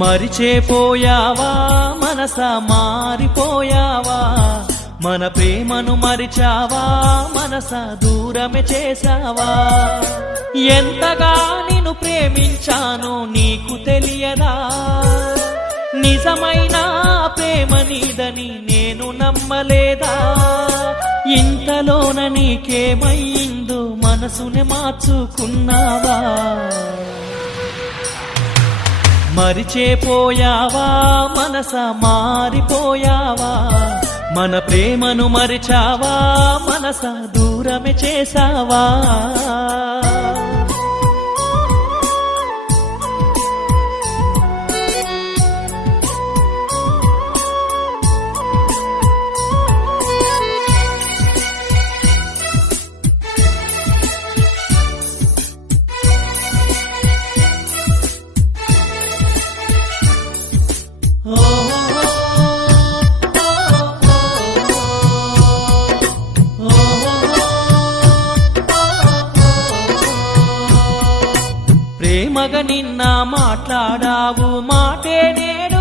మరిచేపోయావా మనసా మారిపోయావా మన ప్రేమను మరిచావా మనసా దూరమే చేశావా ఎంతగా నిన్ను ప్రేమించానో నీకు తెలియదా నిజమైన ప్రేమ నీదని నేను నమ్మలేదా ఇంతలోన నీకేమయ్యిందో మనసుని మార్చుకున్నావా మరిచేపోయావా మనసా మారిపోయావా మన ప్రేమను మరిచావా మనసా దూరమే చేశావా ప్రేమగా నిన్న మాట్లాడావు మాటే నేడు